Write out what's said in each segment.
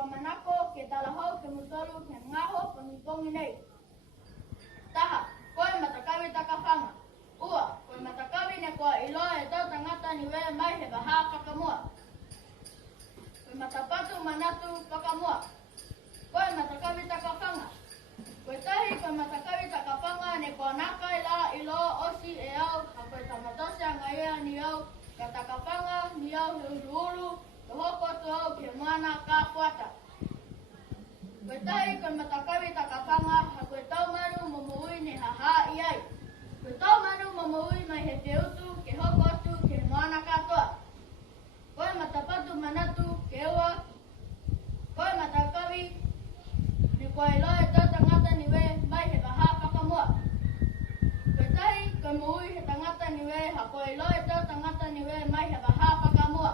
kua manako ke talahau ke mutolu ke ngaho pangipongi nei. Taha, koe matakawi takawhanga. Ua, koe matakawi ne kua iloa e tau tangata ni wea mai he waha kakamua. Koe matapatu manatu kakamua. Koe matakawi takawhanga. Koe tahi koe matakawi takawhanga ne kua nakai la iloa osi e au ha koe tamatosea ngaia ni au ka takawhanga ni au ulu hoko tuau ke mana ka puata. Koe tahi koe matakawi takawhanga ha koe tau manu mamuui ne haha iai. Koe tau manu mamuui mai he te utu ke hoko atu ke mana katoa. Koe matapatu manatu ke ua. Koe matakawi ne koe loe tau tangata niwe mai he waha kakamua. Koe tahi koe muui he tangata niwe ha koe loe tau tangata niwe mai he waha kakamua.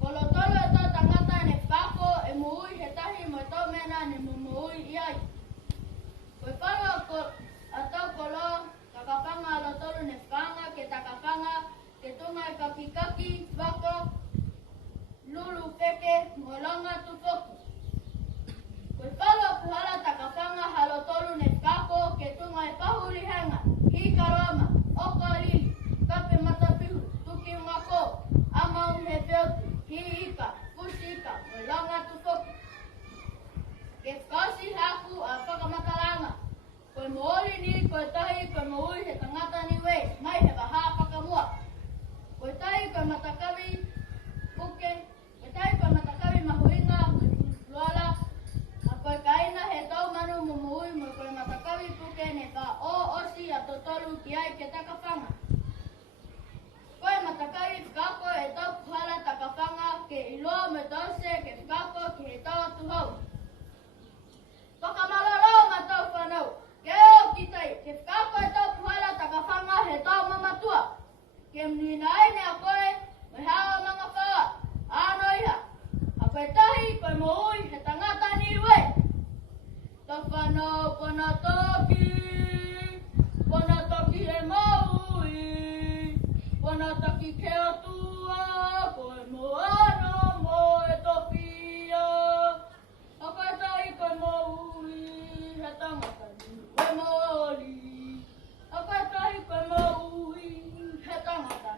Kolo tolo e tau tangata ne whako e muui he tahi mo tau mena ne muui iai. Koe whanga a tau kolo takawhanga alo tolu ne whanga ke takawhanga ke tunga e kakikaki wako lulu peke ngolonga tupoku. Koe whanga puhala takawhanga halo tolu ne whako ke tunga e pahuri hanga, hika roma, oka lili, kape matapihu, tuki ngako, amau he peutu. Hiika, kusika, ngolonga tupoku. Ke whakasi haku a whakamatalanga. Koe mooli ni, koe tahi, koe moui he tangata ni we, mai he waha whakamua. Koe tahi, koe matakawi puke, koe tahi, koe matakawi mahuinga, koe luala, a koe kaina he tau manu mumuui mo koe matakawi puke ne ka o osi a totolu ki ai ke takawhanga. Koe matakawi whakako e tau puhala takawhanga ke iloa me tause ke whakako ki he tau atuhau. Whakamalolo ma tau whanau. Ke o kitai, ke whakako e tau puhala takawhanga he tau mamatua. Ke mnina aine a koe, me hawa mga whaua. Ano iha. A koe tahi, koe moui he tangata ni ue. Tau whanau pona toki. Pona toki he maui. Pona toki ke o tua. Koe moana mo e topia. A koe tahi, koe moui he tangata ni ue maoli. A koe tahi, koe moui he tangata